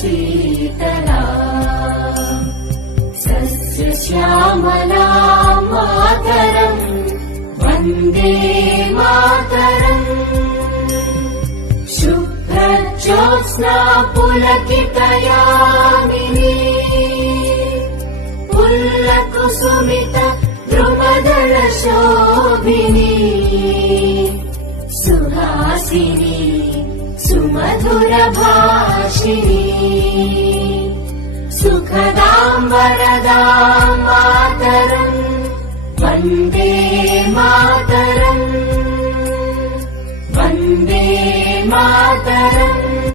Sheetla सस्यश्यामला Mataram Vande Mataram शुभ्रज्योत्स्ना पुलकितयामिनी पुल्लकुसुमित द्रुमदलशोभिनी Suhasini सुमधुरभाषिणी सुखदां वरदां Mataram Vande Mataram Vande Mataram.